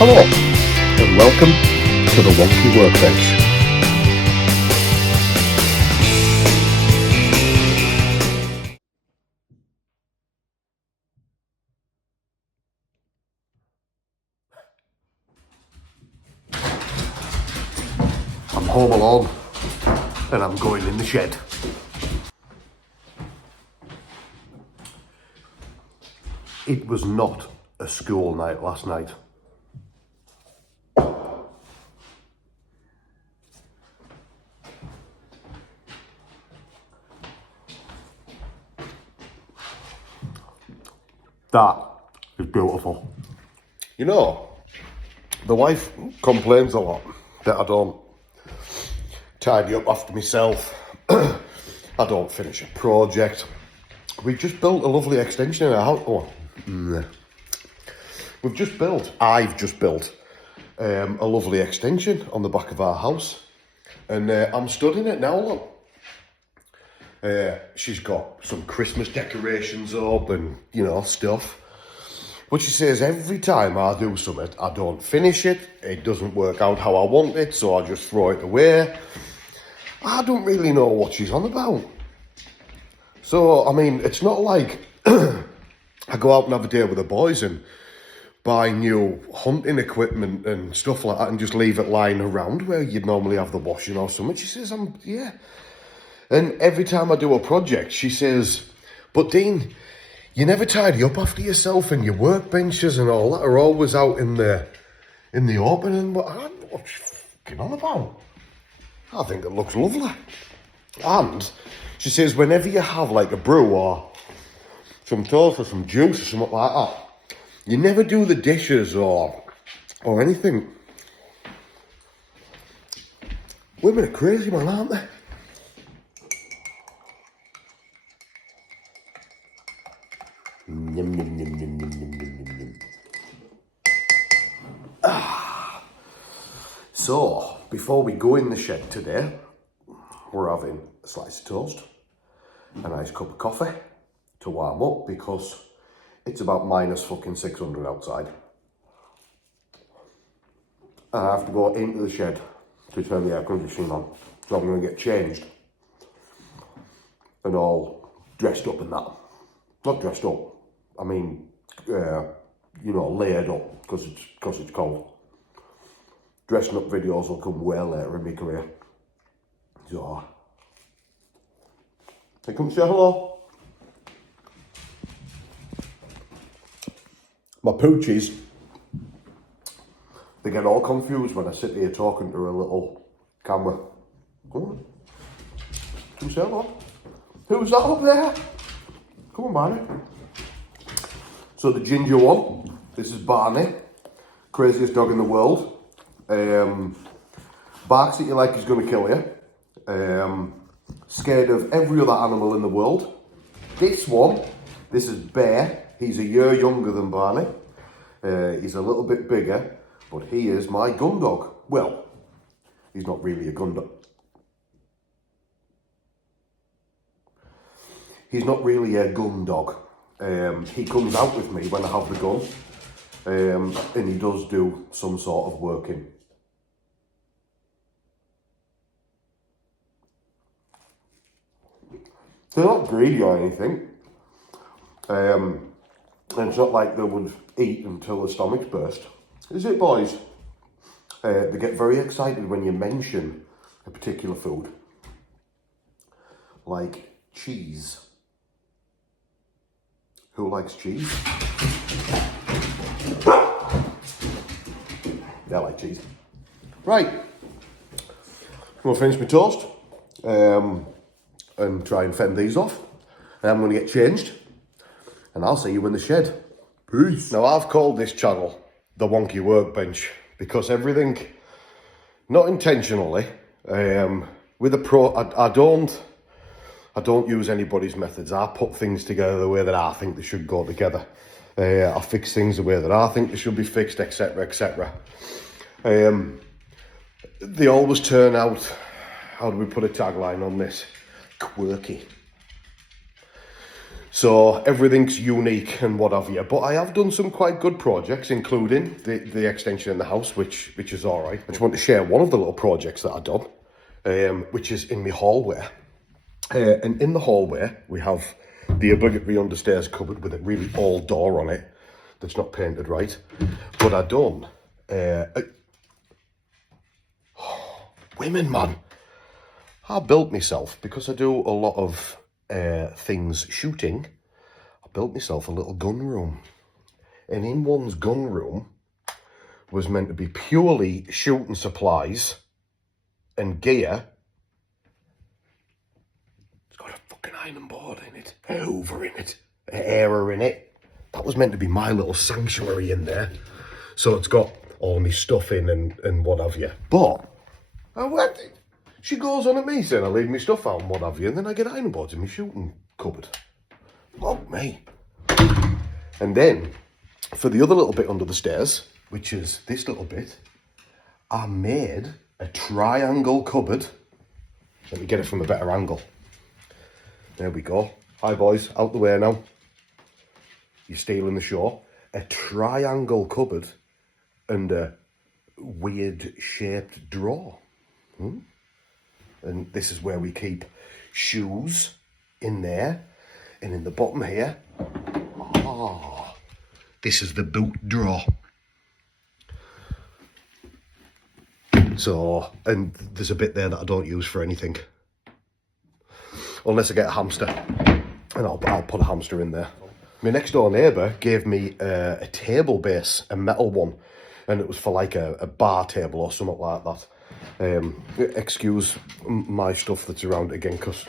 Hello, and welcome to the Wonky Workbench. I'm home alone, and I'm going in the shed. It was not a school night last night. That is beautiful. You know, the wife complains a lot that I don't tidy up after myself. I don't finish a project. We've just built a lovely extension in our house. I've just built a lovely extension on the back of our house. And I'm studying it now, look. She's got some Christmas decorations up and, you know, stuff. But she says every time I do something, I don't finish it. It doesn't work out how I want it, so I just throw it away. I don't really know what she's on about. So, I mean, it's not like I go out and have a day with the boys and buy new hunting equipment and stuff like that and just leave it lying around where you'd normally have the washing or something. She says, yeah. And every time I do a project, she says, but Dean, you never tidy up after yourself, and your workbenches and all that are always out in the open. And I don't know what she's fucking on about. I think it looks lovely. And she says, whenever you have like a brew or some toast or some juice or something like that, you never do the dishes or anything. Women are crazy, man, aren't they? So, before we go in the shed today, we're having a slice of toast, a nice cup of coffee to warm up because it's about minus fucking 600 outside. And I have to go into the shed to turn the air conditioning on. So I'm going to get changed and all dressed up in that. Not dressed up, I mean, you know, layered up because it's cold. Dressing up videos will come way later in my career. So, hey, come say hello. My poochies, they get all confused when I sit here talking to a little camera. Come on. Come say hello. Who's that up there? Come on, Barney. So the ginger one, this is Barney, craziest dog in the world. Barks at you like he's going to kill you. Scared of every other animal in the world. This one, this is Bear. He's a year younger than Barney. He's a little bit bigger, but he is my gun dog. Well, he's not really a gun dog. He's not really a gun dog. He comes out with me when I have the gun, and he does do some sort of working. They're not greedy or anything, and it's not like they would eat until their stomachs burst. Is it, boys? They get very excited when you mention a particular food, like cheese. Who likes cheese? Yeah, I like cheese. Right, we'll finish my toast and try and fend these off. And I'm going to get changed, and I'll see you in the shed. Peace. Now, I've called this channel the Wonky Workbench because everything, not intentionally, with a pro, I don't use anybody's methods. I put things together the way that I think they should go together. I fix things the way that I think they should be fixed, etc., etc. They always turn out, how do we put a tagline on this? Quirky. So everything's unique and what have you. But I have done some quite good projects, including the extension in the house, which is all right. I just want to share one of the little projects that I've done, which is in my hallway. And in the hallway, we have the obligatory understairs cupboard with a really old door on it that's not painted right. But I done... women, man. I built myself, because I do a lot of things shooting, I built myself a little gun room. And in one's gun room was meant to be purely shooting supplies and gear. It's got a fucking iron board in it, a hoover in it, an airer in it. That was meant to be my little sanctuary in there. So it's got all my stuff in and what have you. But she goes on at me saying I leave my stuff out and what have you, and then I get iron boards in my shooting cupboard. Fuck me. And then, for the other little bit under the stairs, which is this little bit, I made a triangle cupboard. Let me get it from a better angle. There we go. Hi boys, out the way now. You're stealing the show. A triangle cupboard and a weird shaped drawer. And this is where we keep shoes in there. And in the bottom here, this is the boot drawer. So, and there's a bit there that I don't use for anything. Unless I get a hamster. And I'll put a hamster in there. My next door neighbour gave me a table base, a metal one. And it was for like a bar table or something like that. Excuse my stuff that's around again, because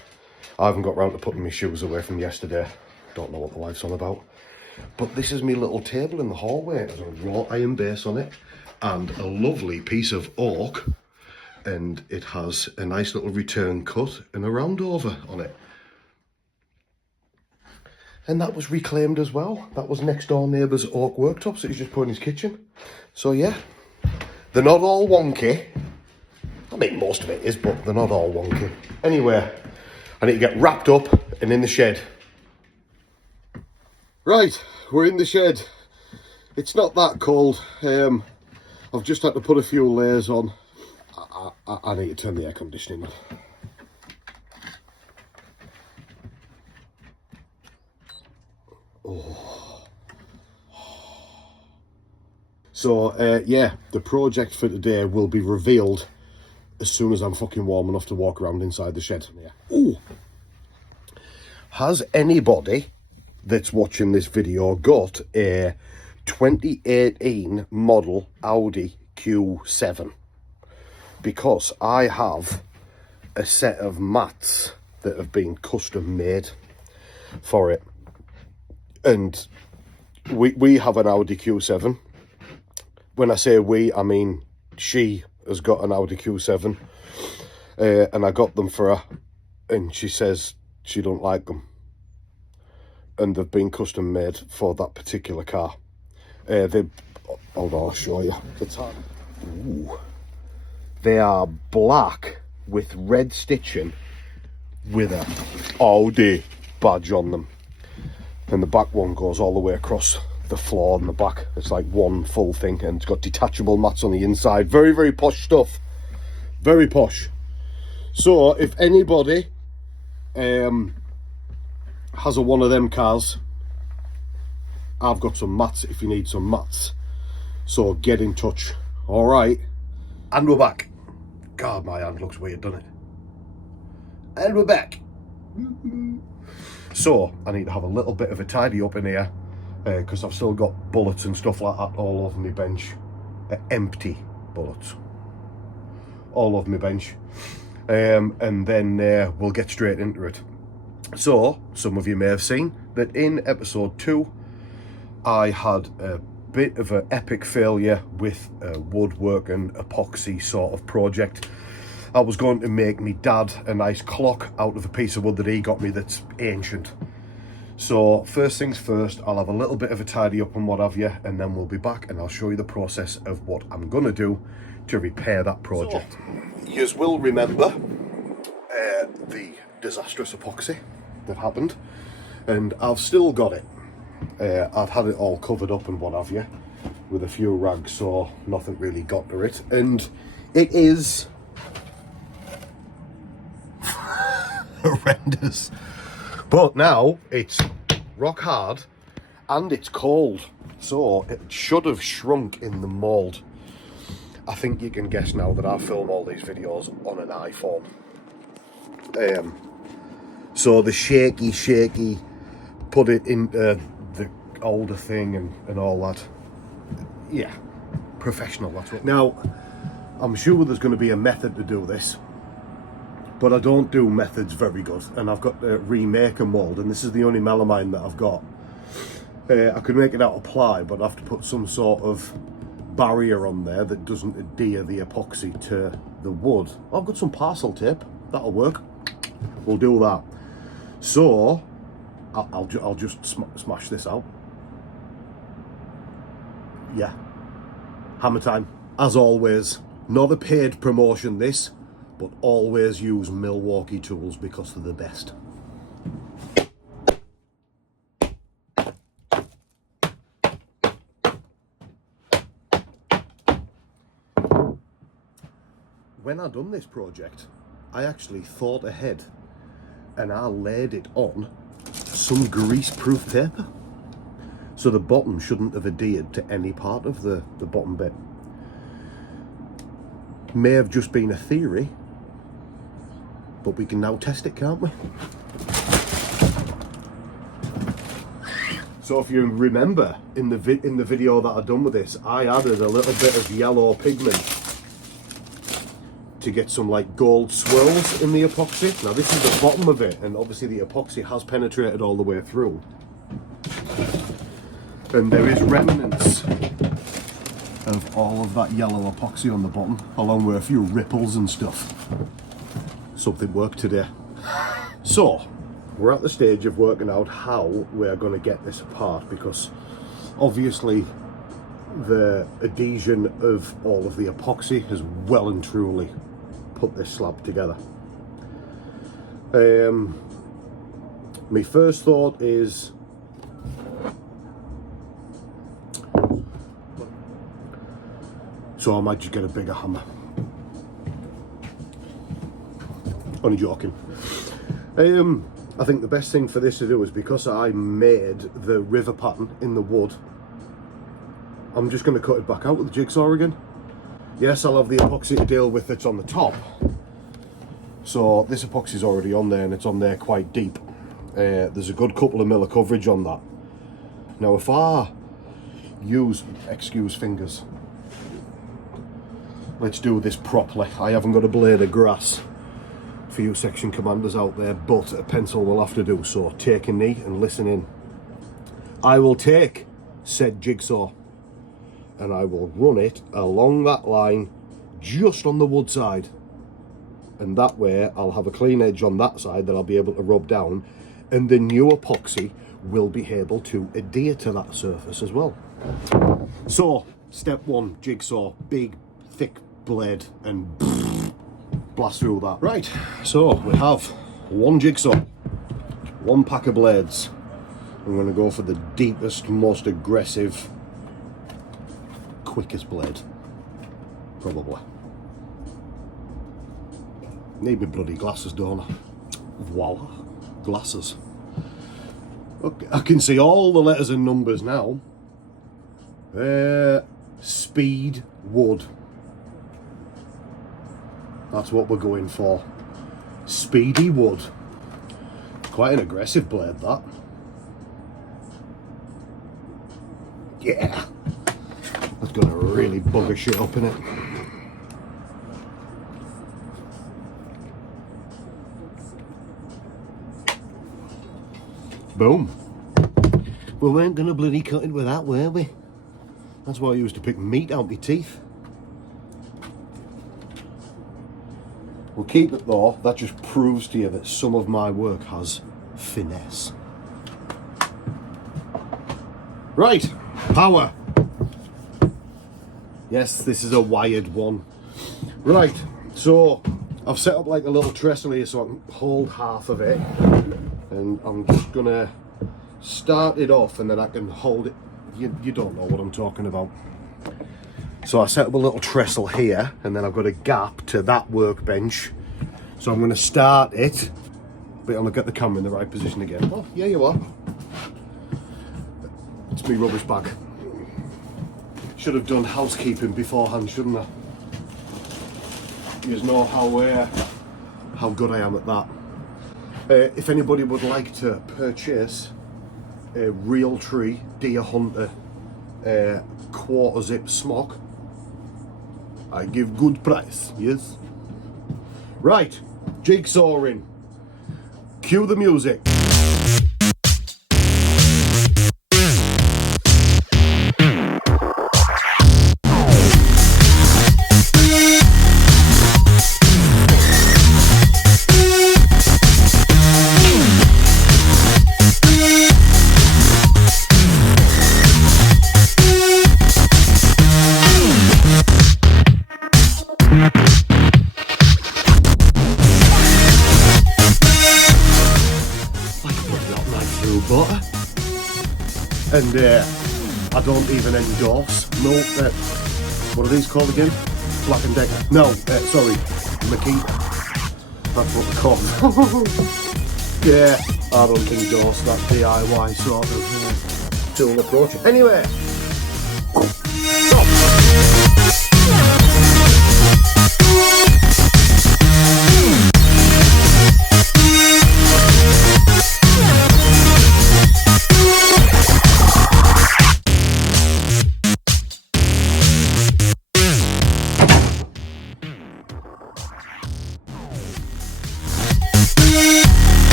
I haven't got round to putting my shoes away from yesterday. Don't know what the life's on about. But this is my little table in the hallway. It has a wrought iron base on it and a lovely piece of oak, and it has a nice little return cut and a round over on it. And that was reclaimed as well. That was next door neighbour's oak worktops that he's just put in his kitchen. So yeah, they're not all wonky. I mean, most of it is, but they're not all wonky. Anyway, I need to get wrapped up and in the shed. Right, we're in the shed. It's not that cold. I've just had to put a few layers on. I need to turn the air conditioning on. Oh. So, yeah, the project for today will be revealed as soon as I'm fucking warm enough to walk around inside the shed. Yeah. Ooh. Has anybody that's watching this video got a 2018 model Audi Q7? Because I have a set of mats that have been custom made for it. And we have an Audi Q7. When I say we, I mean she has got an Audi Q7, and I got them for her, and she says she don't like them, and they've been custom made for that particular car. Hold on, I'll show you. Ooh. They are black with red stitching with a Audi badge on them, and the back one goes all the way across the floor and the back. It's like one full thing, and it's got detachable mats on the inside. Very, very posh stuff. Very posh. So if anybody has a one of them cars, I've got some mats if you need some mats. So get in touch. All right. And we're back. God, my hand looks weird, doesn't it? And we're back. So I need to have a little bit of a tidy up in here, because I've still got bullets and stuff like that all over my bench. Empty bullets all over my bench. And then we'll get straight into it. So some of you may have seen that in episode 2 I had a bit of an epic failure with a woodworking epoxy sort of project. I was going to make me dad a nice clock out of a piece of wood that he got me that's ancient. So first things first, I'll have a little bit of a tidy up and what have you, and then we'll be back and I'll show you the process of what I'm going to do to repair that project. So, you will remember the disastrous epoxy that happened. and I've still got it. I've had it all covered up and what have you, with a few rags, so nothing really got to it, and it is horrendous. But now it's rock hard and it's cold, so it should have shrunk in the mould. I think you can guess now that I film all these videos on an iPhone. So the shaky, put it into the older thing and all that. Yeah, professional, that's what. Now, I'm sure there's going to be a method to do this, but I don't do methods very good, and I've got to remake a mould, and this is the only melamine that I've got. I could make it out of ply, but I have to put some sort of barrier on there that doesn't adhere the epoxy to the wood. I've got some parcel tape, that'll work. We'll do that. So I'll just smash this out. Yeah, hammer time. As always, not a paid promotion this, but always use Milwaukee tools because they're the best. When I done this project, I actually thought ahead and I laid it on some grease-proof paper. So the bottom shouldn't have adhered to any part of the bottom bit. May have just been a theory, but we can now test it, can't we? So if you remember in the video that I done with this, I added a little bit of yellow pigment to get some like gold swirls in the epoxy. Now this is the bottom of it, and obviously the epoxy has penetrated all the way through. And there is remnants of all of that yellow epoxy on the bottom, along with a few ripples and stuff. Something worked today. So, we're at the stage of working out how we're going to get this apart, because obviously the adhesion of all of the epoxy has well and truly put this slab together. My first thought is so I might just get a bigger hammer. Only joking. I think the best thing for this to do is, because I made the river pattern in the wood, I'm just going to cut it back out with the jigsaw again. Yes, I'll have the epoxy to deal with that's on the top. So this epoxy is already on there, and it's on there quite deep. There's a good couple of mil of coverage on that. Now if I use, excuse fingers, let's do this properly. I haven't got a blade of grass for you section commanders out there, but a pencil will have to do, so take a knee and listen in. I will take said jigsaw and I will run it along that line just on the wood side, and that way I'll have a clean edge on that side that I'll be able to rub down, and the new epoxy will be able to adhere to that surface as well. So step one, jigsaw, big thick blade, and blast through that. Right, so we have one jigsaw, one pack of blades. I'm going to go for the deepest, most aggressive, quickest blade, probably. Need my bloody glasses, don't I? Voila, glasses. Okay, I can see all the letters and numbers now. Speed wood. That's what we're going for. Speedy wood. Quite an aggressive blade, that. Yeah. That's gonna really bugger shit up in it. Boom. We weren't gonna bloody cut it with that, were we? That's why I used to pick meat out my teeth. We'll keep it though. That just proves to you that some of my work has finesse. Right, power. Yes, this is a wired one. Right, so I've set up like a little trestle here so I can hold half of it, and I'm just gonna start it off and then I can hold it. You don't know what I'm talking about. So I set up a little trestle here and then I've got a gap to that workbench. So I'm going to start it. But I'm going to get the camera in the right position again. Oh, yeah, you are. It's me rubbish bag. Should have done housekeeping beforehand, shouldn't I? You know how good I am at that. If anybody would like to purchase a real tree deer hunter quarter zip smock, I give good price, yes. Right, jigsawing. Cue the music. And I don't even endorse. No, what are these called again? Black and Decker. No, sorry, Makita. That's what they're called. Yeah, I don't endorse that DIY sort of tool approach. Anyway.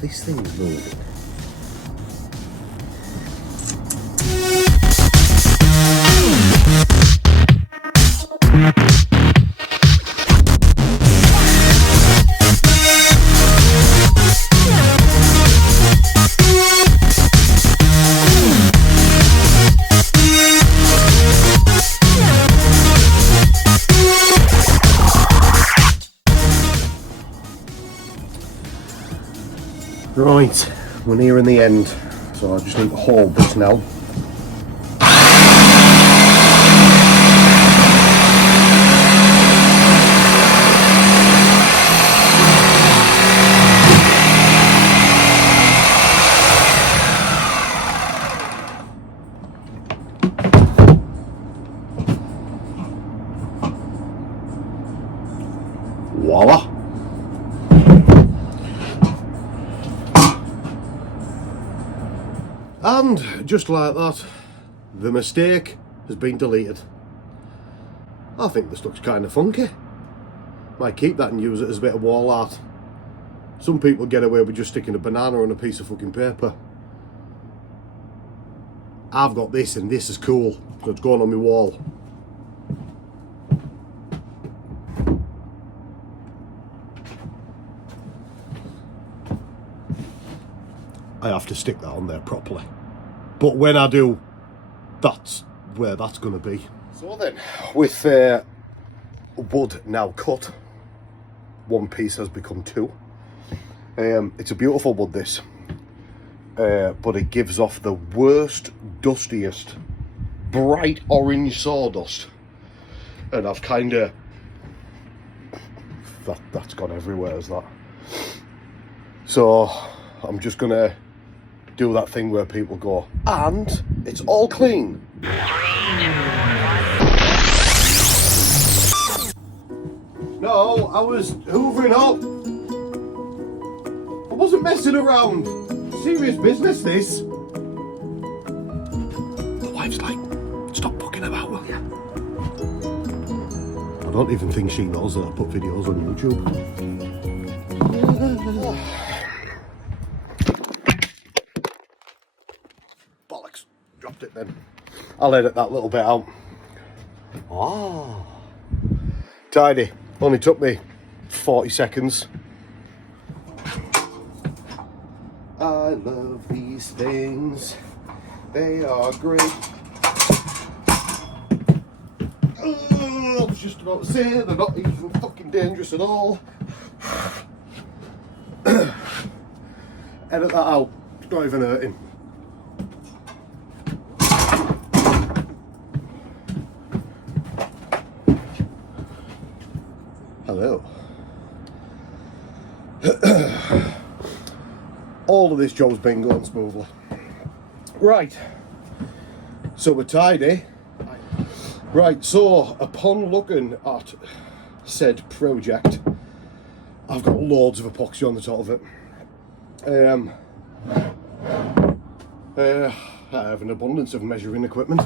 This thing's moving. Right, we're nearing the end, so I just need to hold this now. Voila! And just like that, the mistake has been deleted. I think this looks kind of funky. Might keep that and use it as a bit of wall art. Some people get away with just sticking a banana on a piece of fucking paper. I've got this and this is cool, so it's going on my wall. I have to stick that on there properly. But when I do, that's where that's going to be. So then, with wood now cut, one piece has become two. It's a beautiful wood, this. But it gives off the worst, dustiest, bright orange sawdust. And I've kind of... That's gone everywhere, is that? So, I'm just going to do that thing where people go, and it's all clean. No, I was hoovering up. I wasn't messing around. Serious business, this. The wife's like, stop fucking about, will ya? I don't even think she knows that I put videos on YouTube. Bollocks. Dropped it then. I'll edit that little bit out. Ah. Tidy. Only took me 40 seconds. I love these things. They are great. I was just about to say they're not even fucking dangerous at all. Edit that out, it's not even hurting. Hello. All of this job's been going smoothly. Right, so we're tidy. Right, so upon looking at said project, I've got loads of epoxy on the top of it. I have an abundance of measuring equipment.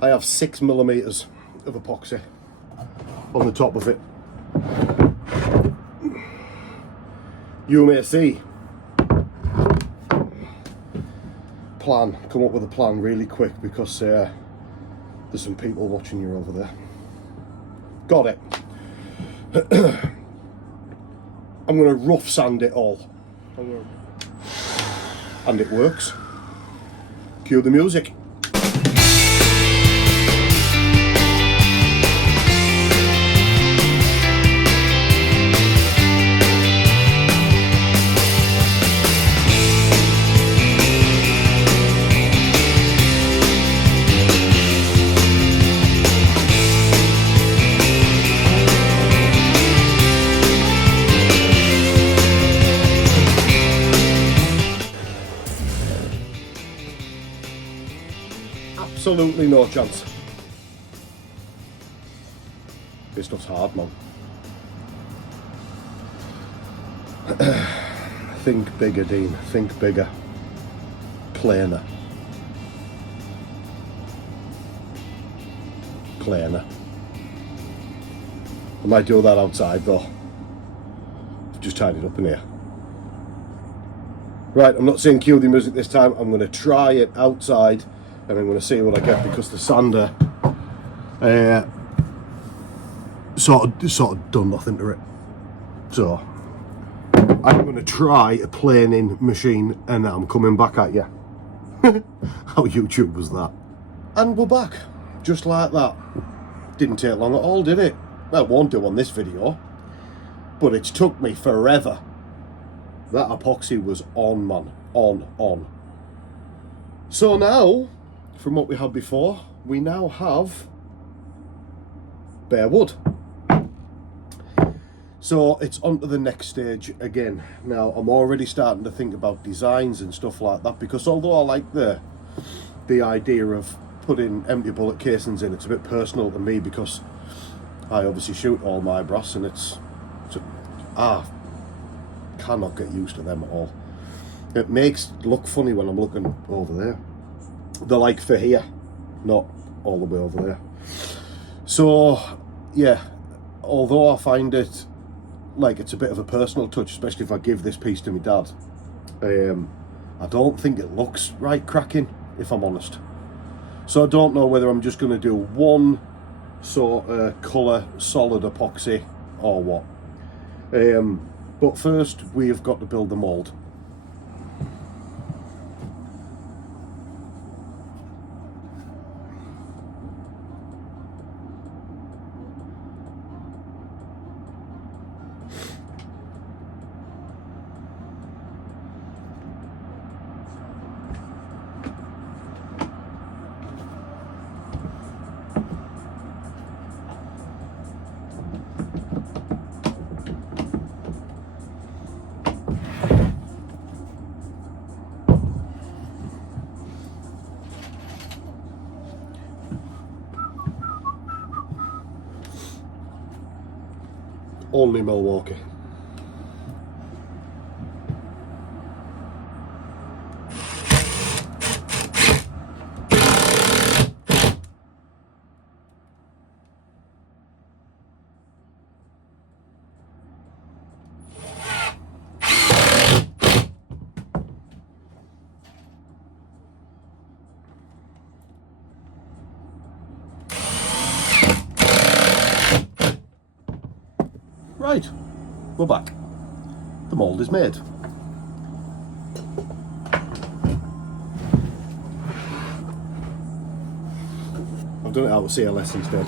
I have 6mm of epoxy on the top of it. You may see come up with a plan really quick because there's some people watching you over there. Got it. I'm going to rough sand it all. And it works. Cue the music. Absolutely no chance. This stuff's hard, man. Think bigger, Dean. Think bigger. Plainer. Plainer. I might do that outside though. I've just tied it up in here. Right, I'm not saying cue the music this time. I'm going to try it outside. And I'm going to see what I get because the sander sort of done nothing to it. So I'm going to try a planing machine and I'm coming back at you. How YouTube was that? And we're back, just like that. Didn't take long at all, did it? Well, won't do on this video, but it's took me forever. That epoxy was on, man, on. So now, from what we had before, we now have bare wood. So it's on to the next stage again. Now I'm already starting to think about designs and stuff like that, because although I like the idea of putting empty bullet casings in, it's a bit personal to me because I obviously shoot all my brass and I cannot get used to them at all. It makes it look funny when I'm looking over there. They're like for here, not all the way over there. So yeah, although I find it like it's a bit of a personal touch, especially if I give this piece to my dad, I don't think it looks right cracking, if I'm honest. So I don't know whether I'm just going to do one sort of colour solid epoxy or what. But first we've got to build the mould. Only Milwaukee. Right, we're back. The mould is made. I've done it out of CLS instead.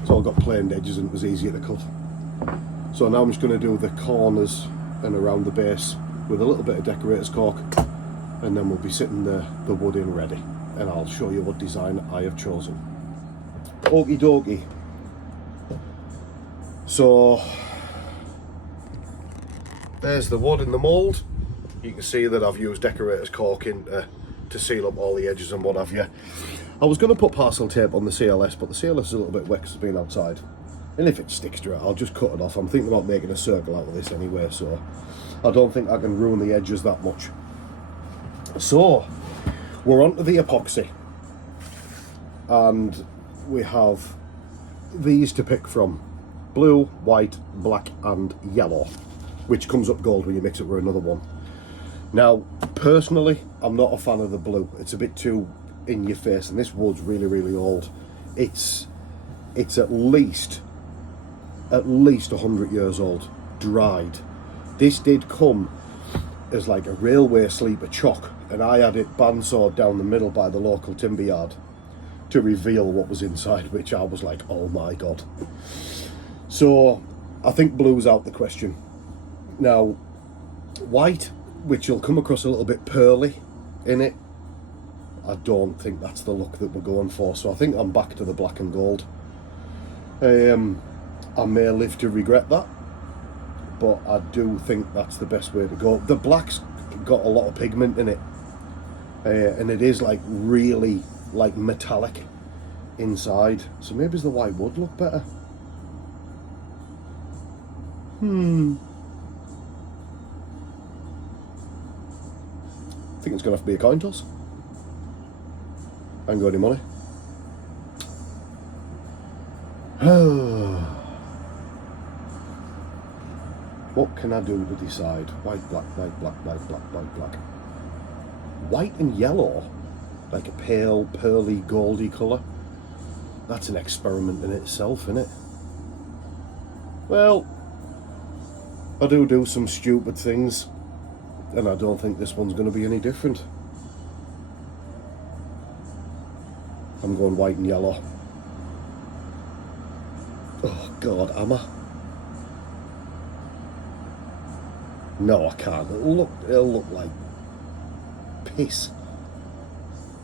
It's all got planed edges and it was easier to cut. So now I'm just going to do the corners and around the base with a little bit of decorator's cork, and then we'll be sitting the wood in ready, and I'll show you what design I have chosen. Okie dokie. So there's the wood in the mould. You can see that I've used decorator's cork in to seal up all the edges and what have you. I was going to put parcel tape on the CLS, but the CLS is a little bit wet because it's been outside. And if it sticks to it, I'll just cut it off. I'm thinking about making a circle out of this anyway, so I don't think I can ruin the edges that much. So, we're on to the epoxy. And we have these to pick from. Blue, white, black and yellow, which comes up gold when you mix it with another one. Now, personally, I'm not a fan of the blue. It's a bit too in your face, and this wood's really, really old. It's at least 100 years old, dried. This did come as like a railway sleeper chock, and I had it bandsawed down the middle by the local timber yard to reveal what was inside, which I was like, oh my god. So I think blue's out the question. Now, white, which you'll come across a little bit pearly in it, I don't think that's the look that we're going for, so I think I'm back to the black and gold. I may live to regret that, but I do think that's the best way to go. The black's got a lot of pigment in it, and it is like really like metallic inside, so maybe the white would look better. I think it's going to have to be a coin toss. I ain't got any money. What can I do to decide? White, black, white, black, white, black, white, black. White and yellow, like a pale, pearly, goldy colour. That's an experiment in itself, isn't it? Well, I do some stupid things, and I don't think this one's going to be any different. I'm going white and yellow. Oh god, am I? No, I can't. It'll look like piss.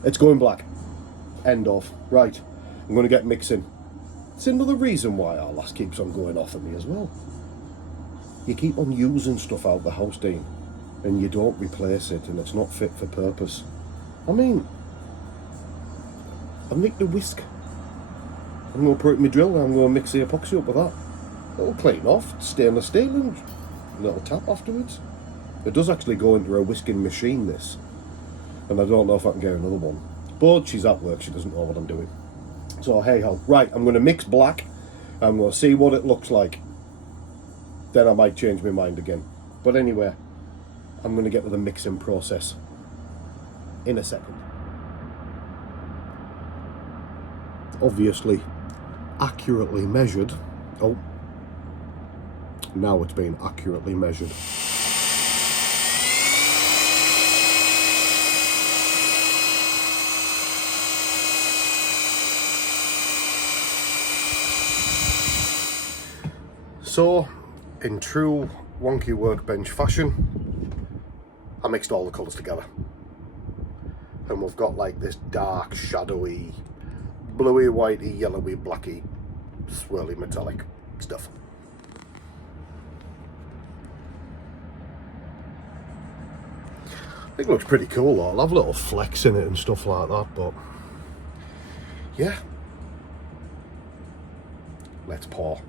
It's going black. End of. Right. I'm going to get mixing. It's another reason why our lass keeps on going off at me as well. You keep on using stuff out the house, Dean, and you don't replace it, and it's not fit for purpose. I mean, I've nicked the whisk. I'm going to put it in my drill and I'm going to mix the epoxy up with that. It'll clean off, stainless steel, and a little tap afterwards. It does actually go into a whisking machine, this, and I don't know if I can get another one. But she's at work, she doesn't know what I'm doing. So hey ho. Right, I'm going to mix black. I'm going to see what it looks like. Then I might change my mind again. But anyway, I'm going to get to the mixing process in a second. Obviously, accurately measured. Oh, now it's been accurately measured. So, in true wonky workbench fashion, I mixed all the colours together. And we've got like this dark, shadowy, bluey, whitey, yellowy, blacky, swirly, metallic stuff. I think it looks pretty cool though. I'll have little flecks in it and stuff like that, but yeah. Let's pour.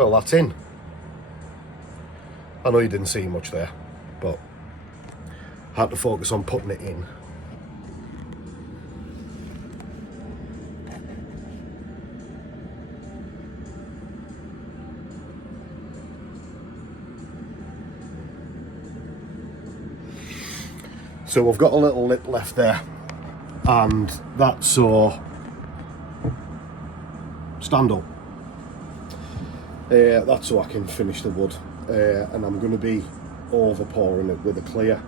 well, that's in. I know you didn't see much there, but I had to focus on putting it in. So we've got a little lip left there, and that's so stand up. That's so I can finish the wood, and I'm going to be over pouring it with a clear.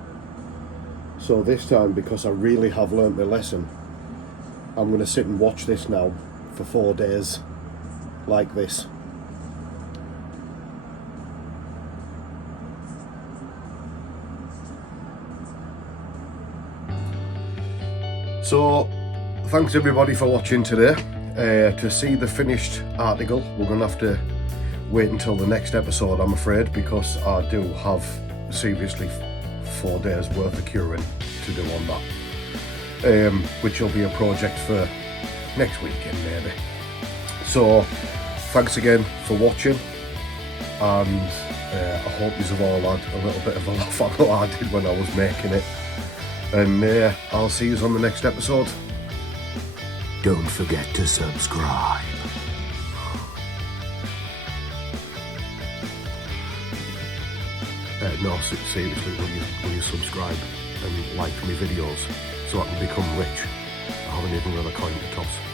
So this time, because I really have learnt my lesson, I'm going to sit and watch this now for 4 days like this. So thanks everybody for watching today. To see the finished article, we're going to have to wait until the next episode, I'm afraid, because I do have seriously 4 days worth of curing to do on that, which will be a project for next weekend maybe. So thanks again for watching, and I hope you have all had a little bit of a laugh. I know I did when I was making it, and I'll see you on the next episode. Don't forget to subscribe. No, seriously, will you subscribe and like my videos so I can become rich? I haven't even got a coin to toss.